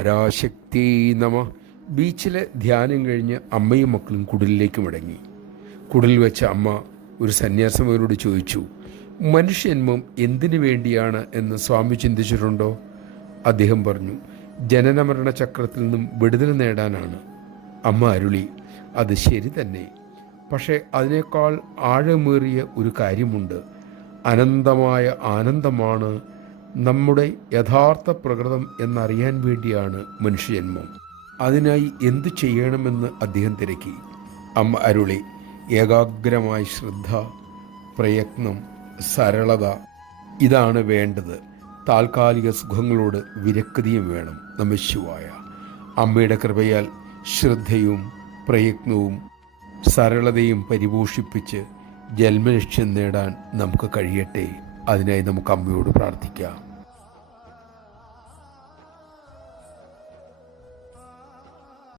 പരാശക്തി നമ. ബീച്ചിലെ ധ്യാനം കഴിഞ്ഞ് അമ്മയും മക്കളും കുടിലിലേക്ക് മടങ്ങി. കുടിൽ വെച്ച അമ്മ ഒരു സന്യാസിമാരോട് ചോദിച്ചു, മനുഷ്യജന്മം എന്തിനു വേണ്ടിയാണ് എന്ന് സ്വാമി ചിന്തിച്ചിട്ടുണ്ടോ? അദ്ദേഹം പറഞ്ഞു, ജനനമരണ ചക്രത്തിൽ നിന്നും വിടുതൽ നേടാനാണ്. അമ്മ അരുളി, അത് ശരി തന്നെ. പക്ഷേ അതിനേക്കാൾ ആഴമേറിയ ഒരു കാര്യമുണ്ട്. അനന്തമായ ആനന്ദമാണ് നമ്മുടെ യഥാർത്ഥ പ്രകൃതം എന്നറിയാൻ വേണ്ടിയാണ് മനുഷ്യജന്മം. അതിനായി എന്തു ചെയ്യണമെന്ന് അദ്ദേഹം തിരക്കി. അമ്മ അരുളി, ഏകാഗ്രമായ ശ്രദ്ധ, പ്രയത്നം, സരളത, ഇതാണ് വേണ്ടത്. താൽക്കാലിക സുഖങ്ങളോട് വിരക്തിയും വേണം. നമഃശിവായ. അമ്മയുടെ കൃപയാൽ ശ്രദ്ധയും പ്രയത്നവും സരളതയും പരിപോഷിപ്പിച്ച് ജന്മലക്ഷ്യം നേടാൻ നമുക്ക് കഴിയട്ടെ. അതിനായി നമുക്ക് അമ്മയോട് പ്രാർത്ഥിക്കാം.